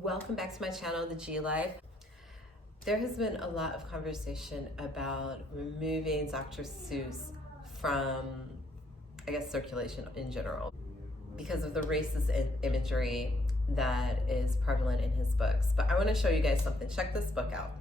Welcome back to my channel, The G Life. There has been a lot of conversation about removing Dr. Seuss from, circulation in general because of the racist imagery that is prevalent in his books. But I want to show you guys something. Check this book out.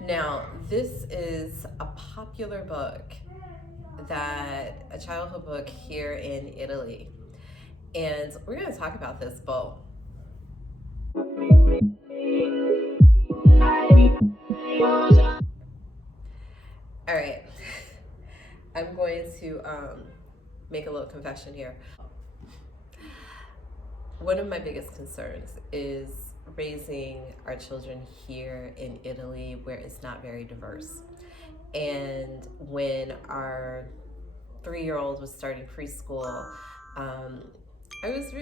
Now, this is a popular book, a childhood book here in Italy. And we're going to talk about this book. All right, I'm going to make a little confession here. One of my biggest concerns is raising our children here in Italy where it's not very diverse. And when our 3-year-old was starting preschool, I was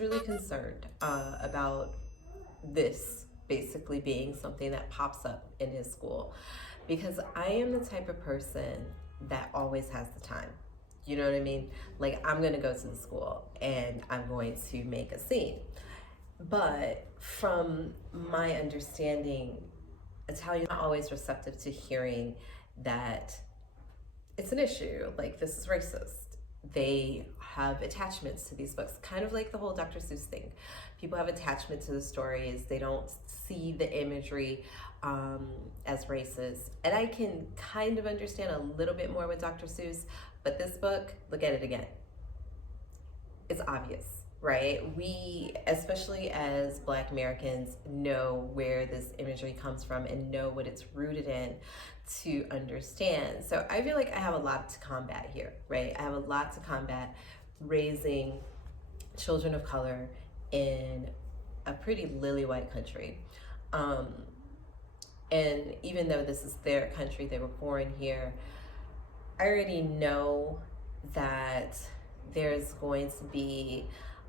really concerned about this basically being something that pops up in his school, because I am the type of person that always has the time. You know what I mean? Like, I'm gonna go to the school and I'm going to make a scene. But from my understanding, Italians are not always receptive to hearing that it's an issue, like this is racist. They have attachments to these books, kind of like the whole Dr. Seuss thing. People have attachment to the stories. They don't see the imagery as racist. And I can kind of understand a little bit more with Dr. Seuss, but this book, look at it again. It's obvious, right? We, especially as Black Americans, know where this imagery comes from and know what it's rooted in to understand. So I feel like I have a lot to combat here, right? I have a lot to combat raising children of color in a pretty lily white country. And even though this is their country, they were born here, I already know that there's going to be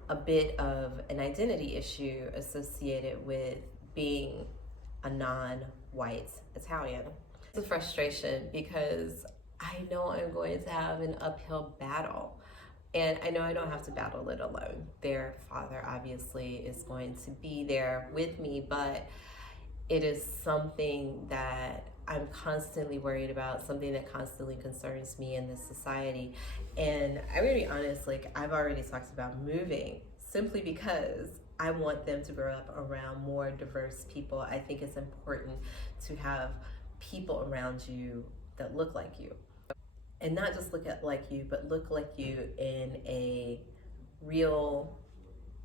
a bit of an identity issue associated with being a non-white Italian. It's a frustration because I know I'm going to have an uphill battle. And I know I don't have to battle it alone. Their father obviously is going to be there with me, but it is something that I'm constantly worried about, something that constantly concerns me in this society. And I'm gonna be honest, like, I've already talked about moving simply because I want them to grow up around more diverse people. I think it's important to have people around you that look like you. And not just like you, but look like you in a real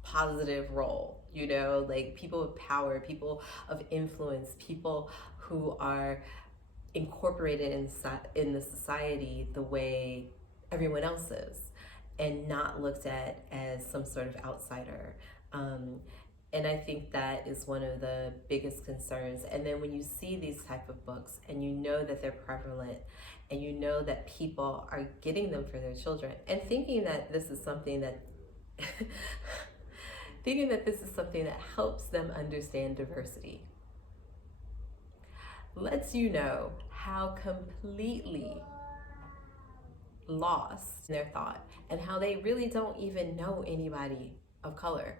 positive role, you know, like people of power, people of influence, people who are incorporated in the society the way everyone else is, and not looked at as some sort of outsider. And I think that is one of the biggest concerns. And then when you see these type of books and you know that they're prevalent and you know that people are getting them for their children and thinking that this is something that helps them understand diversity, lets you know how completely lost in their thought and how they really don't even know anybody of color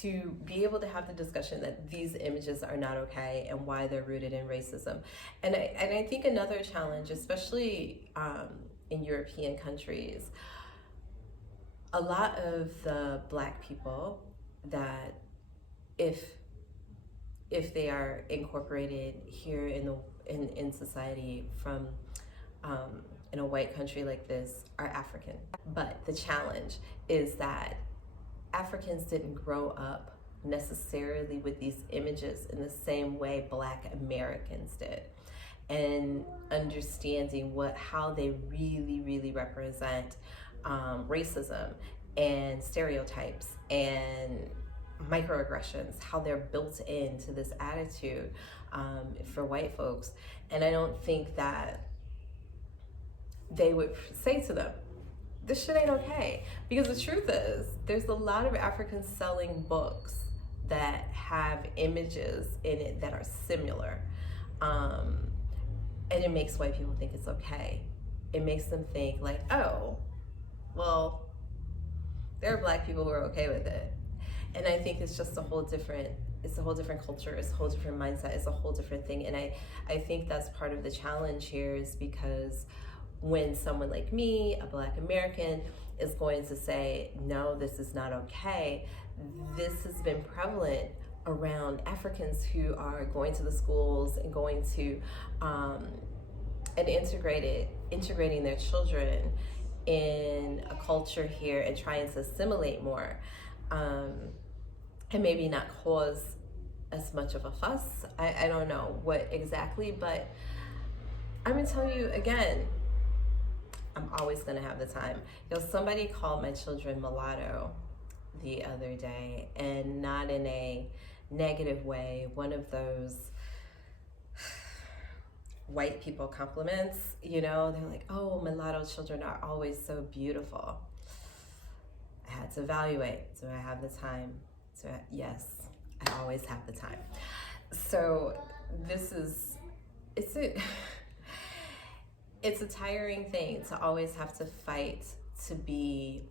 to be able to have the discussion that these images are not okay and why they're rooted in racism. And I think another challenge, especially in European countries, a lot of the Black people that if they are incorporated here in society from in a white country like this, are African. But the challenge is that Africans didn't grow up necessarily with these images in the same way Black Americans did, and understanding how they really represent racism and stereotypes and microaggressions, how they're built into this attitude for white folks. And I don't think that they would say to them, this shit ain't okay. Because the truth is, there's a lot of Africans selling books that have images in it that are similar. And it makes white people think it's okay. It makes them think like, oh, well, There are Black people who are okay with it. And I think it's just a whole different culture, it's a whole different mindset, it's a whole different thing. And I think that's part of the challenge here, is because when someone like me, a Black American, is going to say, no, this is not okay, this has been prevalent around Africans who are going to the schools and going to and integrating their children in a culture here and trying to assimilate more, and maybe not cause as much of a fuss. I don't know what exactly, but I'm gonna tell you again, I'm always gonna have the time. Somebody called my children mulatto the other day, and not in a negative way, one of those white people compliments, they're like, oh, mulatto children are always so beautiful. I had to evaluate, do I have the time? Yes, I always have the time. So it's a tiring thing to always have to fight to be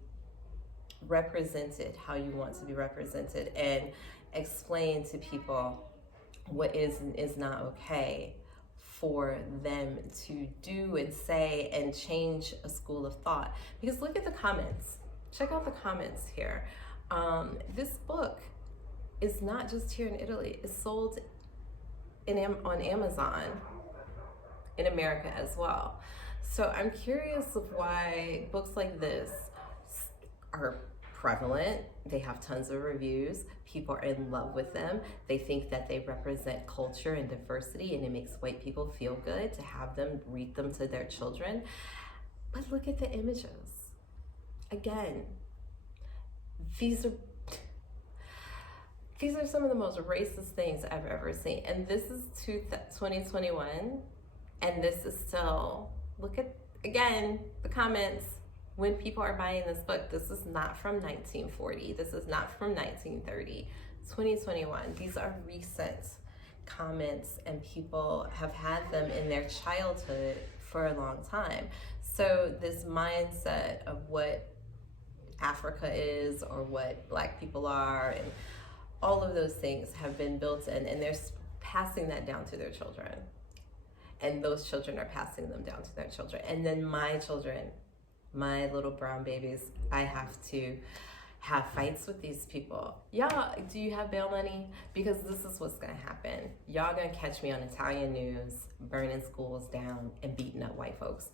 represented how you want to be represented, and explain to people what is and is not okay for them to do and say, and change a school of thought. Because look at the comments. Check out the comments here. This book is not just here in Italy. It's sold on Amazon in America as well. So I'm curious of why books like this are prevalent. They have tons of reviews. People are in love with them. They think that they represent culture and diversity, and it makes white people feel good to have them read them to their children. But look at the images. Again, these are some of the most racist things I've ever seen. And this is 2021, and this is still, look at, again, the comments. When people are buying this book, this is not from 1940. This is not from 1930. 2021. These are recent comments, and people have had them in their childhood for a long time. So this mindset of what Africa is, or what Black people are, and all of those things have been built in, and they're passing that down to their children. And those children are passing them down to their children. And then my children, my little brown babies, I have to have fights with these people. Y'all, do you have bail money? Because this is what's gonna happen. Y'all gonna catch me on Italian news, burning schools down and beating up white folks.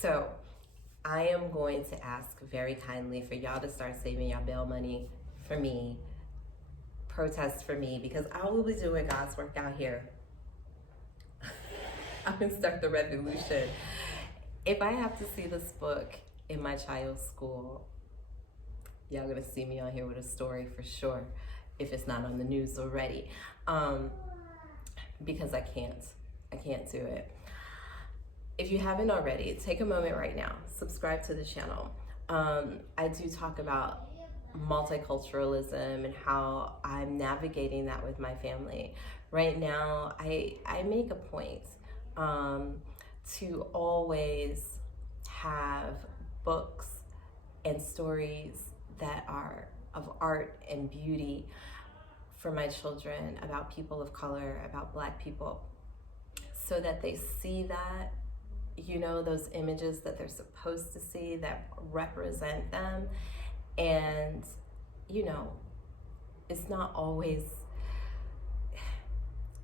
So I am going to ask very kindly for y'all to start saving y'all bail money for me, protest for me, because I will be doing God's work out here. I'm gonna start the revolution. If I have to see this book in my child's school, y'all gonna see me on here with a story for sure, if it's not on the news already, because I can't do it. If you haven't already, take a moment right now, subscribe to the channel. I do talk about multiculturalism and how I'm navigating that with my family. Right now, I make a point to always have books and stories that are of art and beauty for my children, about people of color, about Black people, so that they see that, those images that they're supposed to see that represent them. And, it's not always,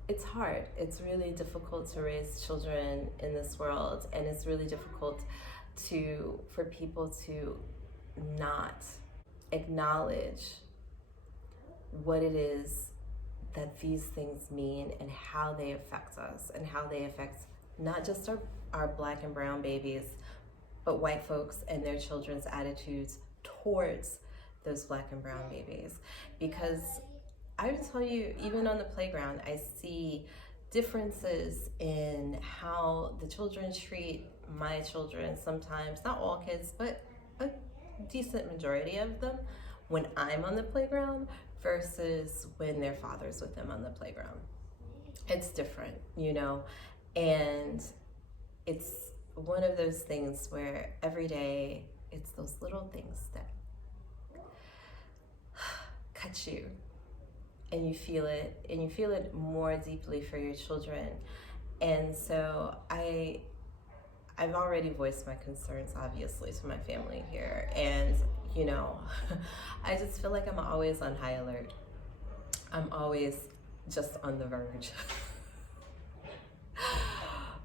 it's hard. It's really difficult to raise children in this world, and it's really difficult for people to not acknowledge what it is that these things mean, and how they affect us, and how they affect not just our Black and brown babies, but white folks and their children's attitudes towards those Black and brown babies. Because I would tell you, even on the playground, I see differences in how the children treat my children sometimes, not all kids, but a decent majority of them, when I'm on the playground versus when their father's with them on the playground. It's different, and it's one of those things where every day it's those little things that at you, and you feel it more deeply for your children. And so I've already voiced my concerns, obviously, to my family here. And, you know, I just feel like I'm always on high alert. I'm always just on the verge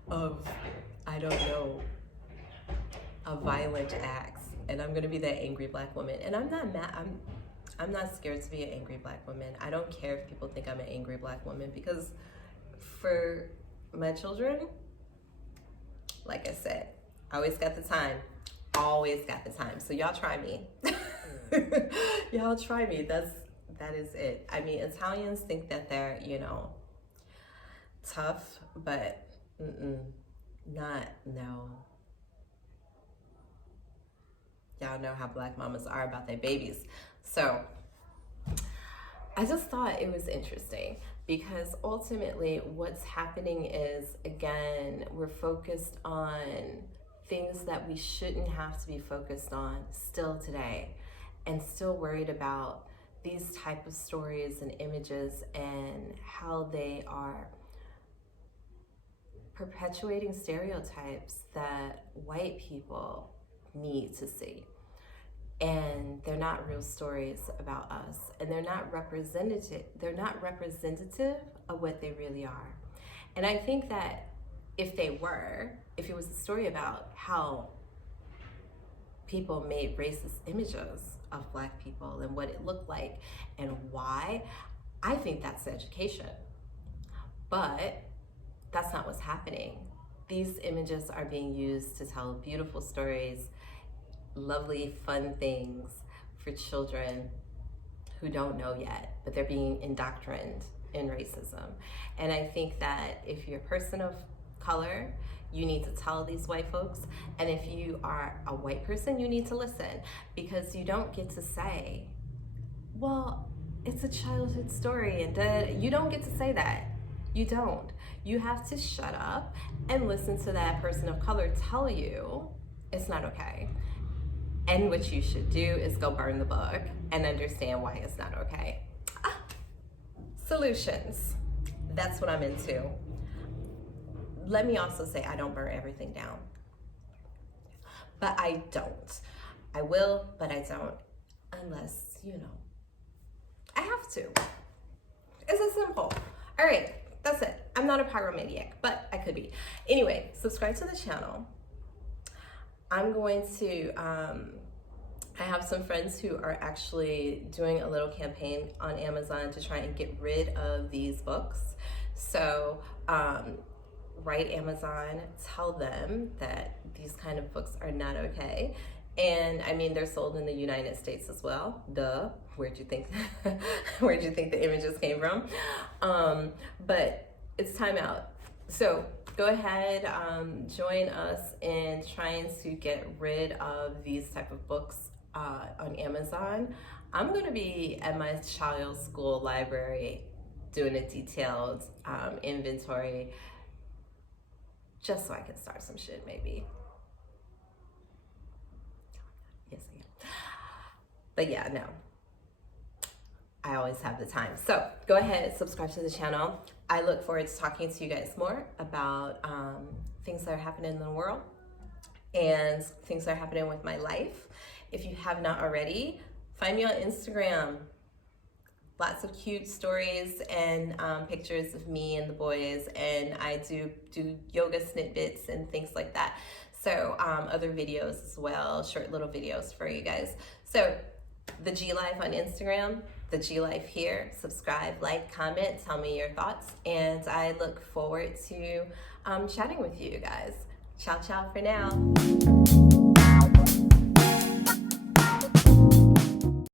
of, I don't know, a violent act. And I'm going to be that angry Black woman. And I'm not mad. I'm not scared to be an angry Black woman. I don't care if people think I'm an angry Black woman, because for my children, like I said, I always got the time. Always got the time. So y'all try me. Y'all try me. That is it. I mean, Italians think that they're, you know, tough, but no. Y'all know how Black mamas are about their babies. So I just thought it was interesting, because ultimately what's happening is, again, we're focused on things that we shouldn't have to be focused on still today, and still worried about these type of stories and images and how they are perpetuating stereotypes that white people need to see. And they're not real stories about us, and they're not representative of what they really are. And I think that if it was a story about how people made racist images of Black people and what it looked like and why, I think that's education. But that's not what's happening. These images are being used to tell beautiful stories, lovely, fun things for children who don't know yet, but they're being indoctrined in racism. And I think that if you're a person of color, you need to tell these white folks. And if you are a white person, you need to listen, because you don't get to say, well, it's a childhood story, and you don't get to say that. You don't. You have to shut up and listen to that person of color tell you it's not okay. And what you should do is go burn the book and understand why it's not okay. Solutions. That's what I'm into. Let me also say, I don't burn everything down. But I don't. I will, but I don't. Unless, you know, I have to. It's as simple. All right, that's it. I'm not a pyromaniac, but I could be. Anyway, subscribe to the channel. I'm going to, I have some friends who are actually doing a little campaign on Amazon to try and get rid of these books. So write Amazon, tell them that these kind of books are not okay. And I mean, they're sold in the United States as well. Duh, where'd you think the images came from? But it's time out. So go ahead, join us in trying to get rid of these type of books on Amazon. I'm gonna be at my child's school library doing a detailed inventory, just so I can start some shit, maybe. Yes, I am. But yeah, no. I always have the time. So go ahead, subscribe to the channel. I look forward to talking to you guys more about things that are happening in the world and things that are happening with my life. If you have not already, find me on Instagram. Lots of cute stories and pictures of me and the boys, and I do yoga snippets and things like that. So other videos as well, short little videos for you guys. So the G Life on Instagram, the G Life here. Subscribe, like, comment, tell me your thoughts, and I look forward to chatting with you guys. Ciao, ciao for now.